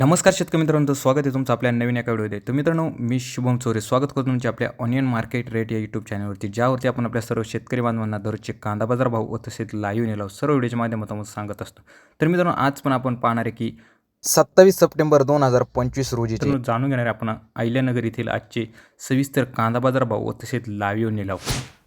नमस्कार शेतकरी मित्रांनो स्वागत आहे तुमचं आपल्या नवीन एका व्हिडिओमध्ये. तर मित्रांनो मी शुभम चोरे. स्वागत करतो तुमच्या आपल्या ऑनियन मार्केट रेट या यूट्यूब चॅनलवरती ज्यावरती आपण आपल्या सर्व शेतकरी बांधवांना दररोजचे कांदा बाजार भाव व तसेच लाईव्ह निलाव सर्व व्हिडिओच्या माध्यमातून सांगत असतो. तर मित्रांनो आज पण आपण पाहणार आहे की सत्तावीस सप्टेंबर दोन हजार पंचवीस रोजी जाणून घेणार आपण अहिल्यानगर येथील आजचे सविस्तर कांदा बाजार भाव व तसेच लावीव निलाव.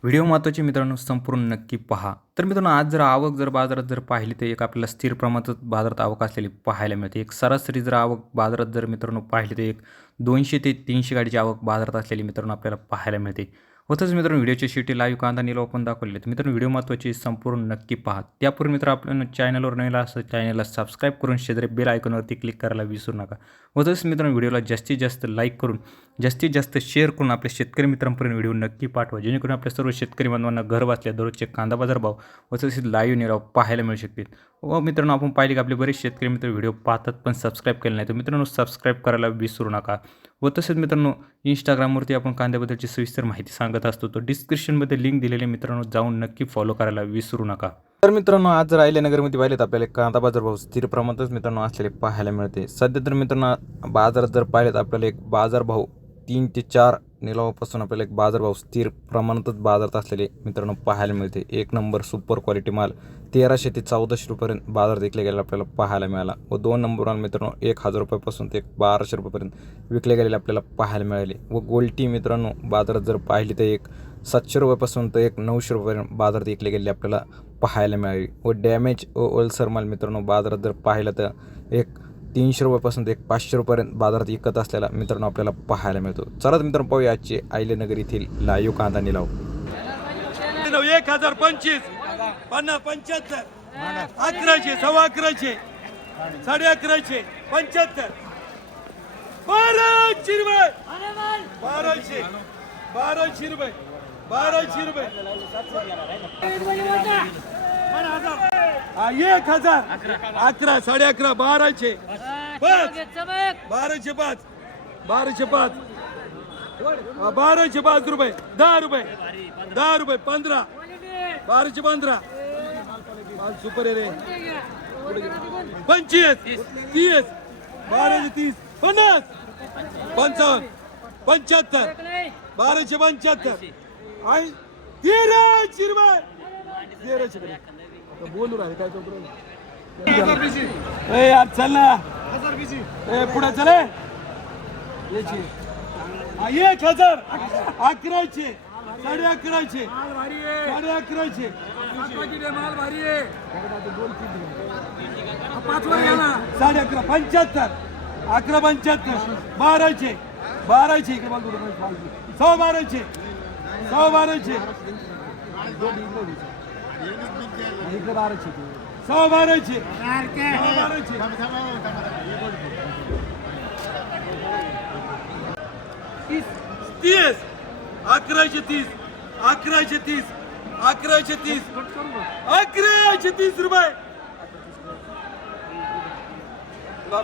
व्हिडिओ महत्त्वाचे मित्रांनो संपूर्ण नक्की पहा. तर मित्रांनो आज जर आवक जर बाजारात जर पाहिली तर एक आपल्याला स्थिर प्रमाणात बाजारात आवक असलेली पाहायला मिळते. एक सरासरी जर आवक बाजारात जर मित्रांनो पाहिली तर एक दोनशे ते तीनशे गाडीची आवक बाजारात असलेली मित्रांनो आपल्याला पाहायला मिळते. होतच मित्रांनो व्हिडिओची शेवटी लाईव्ह कांदा निलाव ओपन दाखवले तर मित्रांनो व्हिडिओ महत्त्वाची संपूर्ण नक्की पहा. त्यापूर्वी मित्र आपल्या चॅनलवर नवीन असं चॅनलला सबस्क्राईब करून शेजारी बेल आयकॉनवरती क्लिक करायला विसरू नका. होतच मित्रांनो व्हिडिओला जास्तीत जास्त लाईक करून जास्तीत जास्त शेअर करून आपल्या शेतकरी मित्रांपर्यंत व्हिडिओ नक्की पाठवा. जेणेकरून आपल्या सर्व शेतकरी बांधवांना घर बसल्या दररोजचे कांदा बाजार भाव व तसेच लाईव्ह निराव पाहायला मिळू शकतील. व मित्रांनो आपण पाहिले की आपले बरेच शेतकरी मित्र व्हिडिओ पाहतात पण सबस्क्राईब केले नाही. तर मित्रांनो सबस्क्राईब करायला विसरू नका. व तसेच मित्रांनो इंस्टाग्रामवरती आपण कांद्याबद्दलची सविस्तर माहिती सांगत असतो. तो डिस्क्रिप्शनमध्ये लिंक दिलेले मित्रांनो जाऊन नक्की फॉलो करायला विसरू नका. तर मित्रांनो आज जर नगरमध्ये पाहिले तर आपल्याला कांदा बाजार भाव स्थिर प्रमाणातच मित्रांनो असलेले पाहायला मिळते. सध्या तर मित्रांनो बाजारात जर पाहिले तर आपल्याला एक बाजार भाव तीन ते चार निलावापासून आपल्याला एक बाजारभाव स्थिर प्रमाणातच बाजारात असलेले मित्रांनो पाहायला मिळते. एक नंबर सुपर क्वालिटी माल तेराशे ते चौदाशे रुपयापर्यंत बाजार विकले गेलेला आपल्याला पाहायला मिळाला. व दोन नंबरवर मित्रांनो एक हजार रुपयापासून ते एक बाराशे रुपयापर्यंत विकले गेलेले आपल्याला पाहायला मिळाले. व गोल्टी मित्रांनो बाजारात जर पाहिली तर एक सातशे रुपयापासून तर एक नऊशे रुपयापर्यंत बाजारात विकले गेलेले आपल्याला पाहायला मिळाली. व डॅमेज व ओलसर माल मित्रांनो बाजारात जर पाहिलं तर एक तीनशे रुपयापासून ते एक पाचशे रुपयापर्यंत बाजारात विकत असलेला मित्रांनो आपल्याला पाहायला मिळतो. चला तर मित्रांनो पाहूया आजचे आयलेनगर येथील लाईव कांदा निलाव. एक हजार पंचवीस. पन्नास पंच्याहत्तर. अकराशे सव्वा अकराशे. साडे अकराशे पंच्याहत्तर. बाराशे रुपये. बाराशे. बाराशे रुपये. बाराशे रुपये. एक हजार. अकरा साडे अकरा बाराशे. पाच. बाराशे पाच. बाराशे पाच. बाराशे पाच रुपये. दहा रुपये. दहा रुपये पंधरा. बाराशे पंधरा पाच सुपर आहे रे. पंचवीस तीस बाराशे तीस पन्नास पंचावन्न पंच्याहत्तर बाराशे पंच्याहत्तर. आणि तेराशे रुपये तेराशे बोलू राहिले काय तो ए यार चल ना. ए पुढे चले याची. एक हजार. अकराशे साडे अकराशे साडे अकराशे साडे अकरा पंच्याहत्तर. अकरा पंच्याहत्तर. बाराशे बाराशे इकडे थोडं. सव्वा बाराशे सव्वा बाराशे इकडे बाराशे सव्वा बाराशे बाराशे तीस. अकराशे तीस अकराशे तीस अकराशे तीस अकराशे तीस रुपये.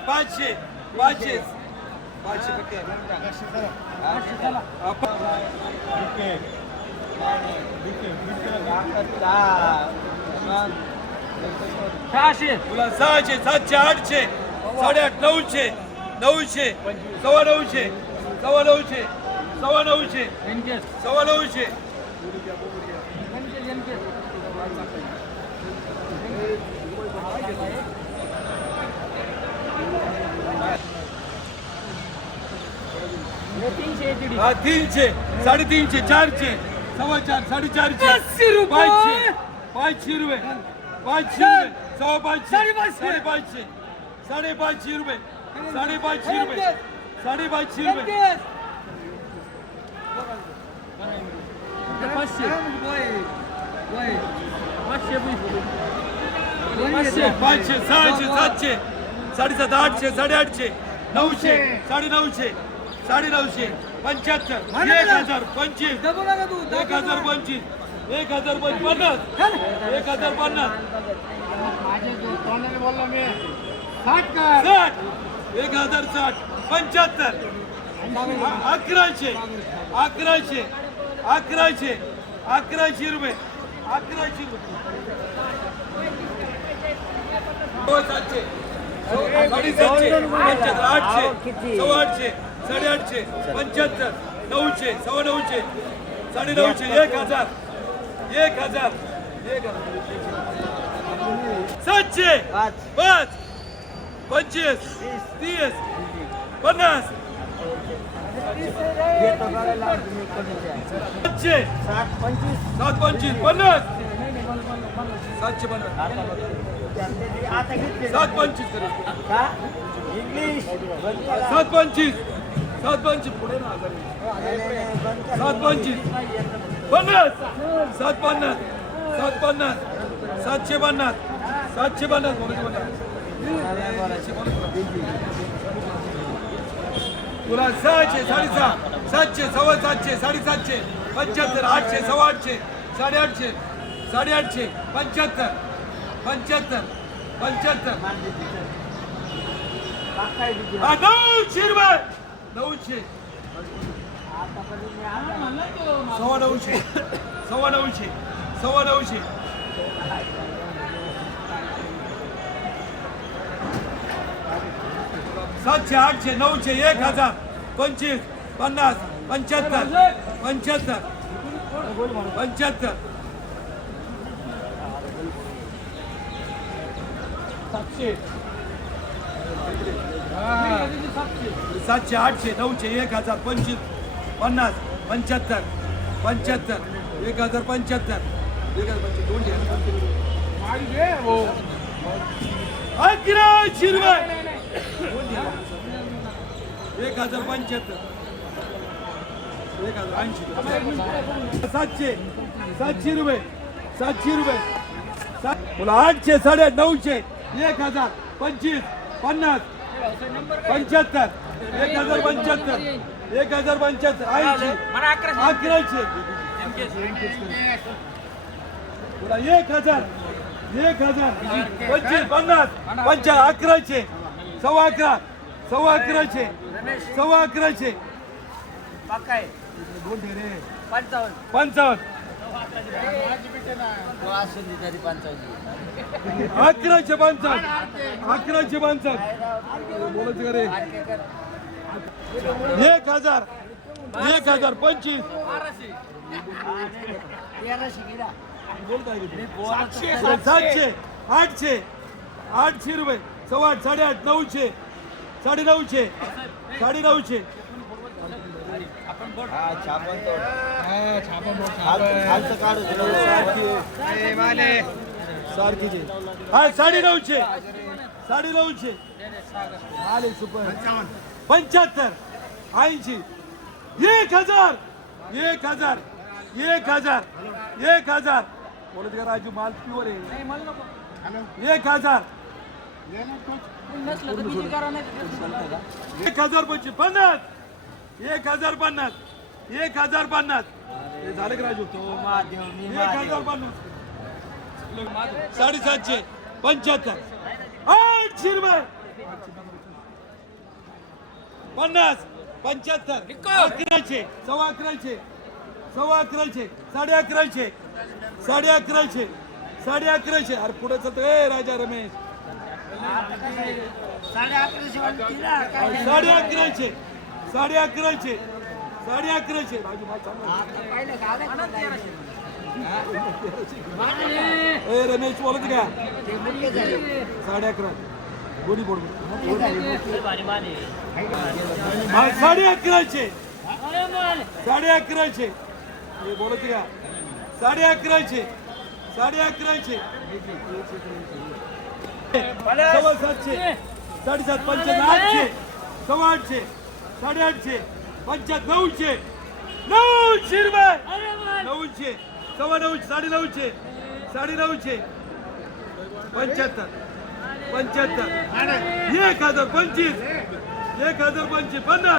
पाचशे पाचशे. पाचशे तुला सहाशे सातशे आठशे साडेआठ नऊशे नऊशे सव्वा नऊशे सव्वा नऊशे. सव्वा नऊशे सव्वा नऊशे हा तीनशे साडेतीनशे चारशे सव्वा चार साडेचारशे पाचशे पाचशे रुपये पाचशे रुपये सव्वा पाचशे साडेपाचशे साडेपाचशे रुपये साडेपाचशे रुपये साडेपाचशे रुपये पाचशे सहाशे सातशे. साडेसात आठशे साडेआठशे. नऊशे साडे नऊशे. साडे नऊशे पंच्याहत्तर. एक हजार पंचवीस. एक हजार पंचवीस. एक हजार पन्नास. एक हजार पन्नास. साठ एक हजार साठ. पंच्याहत्तर. अकराशे. अकराशे. अकराशे अकराशे रुपये अकराशे रुपये. हो, सातशे साडेसातशे पंच्याहत्तर आठशे सव्वा आठशे साडेआठशे पंच्याहत्तर नऊशे सव्वा नऊशे साडे नऊशे एक हजार एक हजार एक हजार. सातशे पाच पंचवीस तीस पन्नास सात पंचवीस. पन्नास. सातशे पन्नास. सात पंचवीस करेल. सात पंचवीस. सात पंचवीस. पुढे सात पंचवीस. पन्नास. सात पन्नास. सात पन्नास. सातशे पन्नास. सातशे पन्नास. बोलायचे पन्नास. तुला सहाशे साडेसहा सातशे सव्वा सातशे साडेसातशे पंच्याहत्तर आठशे सव्वा आठशे साडेआठशे साडेआठशे पंच्याहत्तर पंच्याहत्तर पंच्याहत्तर. नऊशे रुपये नऊशे. सव्वा नऊशे सव्वा नऊशे सव्वा नऊशे. सातशे आठशे नऊशे एक हजार पंचवीस पन्नास पंच्याहत्तर पंच्याहत्तर पंच्याहत्तर. सातशे आठशे नऊशे एक हजार पंचवीस पन्नास पंच्याहत्तर पंच्याहत्तर एक हजार पंच्याहत्तर एक हजार पंच्याहत्तर दोनशे. अकरा शिरवाय एक हजार पंच्याहत्तर. एक हजार ऐंशी. सातशे. सातशे रुपये. सातशे रुपये. सात बोला आठशे साडे नऊशे. एक हजार पंचवीस पन्नास पंच्याहत्तर. एक हजार पंच्याहत्तर. एक हजार पंच्याहत्तर. ऐंशी. अकराशे. बोला एक हजार. एक हजार. पंचवीस पन्नास पंचा अकराशे. सव्वा अकरा सव्वा अकराशे सव्वा अकराशे पंचावन्न. अकराशे पंचावन्न. अकराशे पंचावन्न. बोलायचं का रे? एक हजार. एक हजार पंचवीस. सातशे आठशे आठशे रुपये. सव्वा आठ साडेआठ नऊशे. साडे नऊशे साडे नऊशे सारखीचे हा साडे नऊशे साडे नऊशे आले सुपर. पंच्याहत्तर. ऐंशी. एक हजार. एक हजार. एक हजार. एक हजार. बोलत का राजू माल प्युअर आहे. एक हजार. एक हजार पंचवीस पन्नास एक हजार पन्नास एक हजार पन्नास हे झालं का राजू एक हजार पन्नास साडेसातशे पंच्याहत्तर. आठशे रुपये पन्नास पंच्याहत्तर अकराशे सव्वा अकराशे सव्वा अकराशे साडे अकराशे साडे अकराशे साडे अकराशे अरे पुढे चालतो. ए राजा रमेश. साडे अकराशे. साडे अकराशे. साडे अकराशे. राजू मला ए रमेश बोलत का साडे अकरा. बोल हा, साडे अकराशे. साडे अकराशे. बोलत का साडे अकराशे. साडे अकराशे. सव्वा सातशे साडेसात पंच्याण्णव आठशे सव्वा आठशे साडेआठशे पंच्याहत्तर नऊशे नऊशे रुपये नऊशे सव्वा नऊशे साडे नऊशे साडे नऊशे पंच्याहत्तर पंच्याहत्तर एक हजार पंचवीस एक हजार पंचवीस पन्नास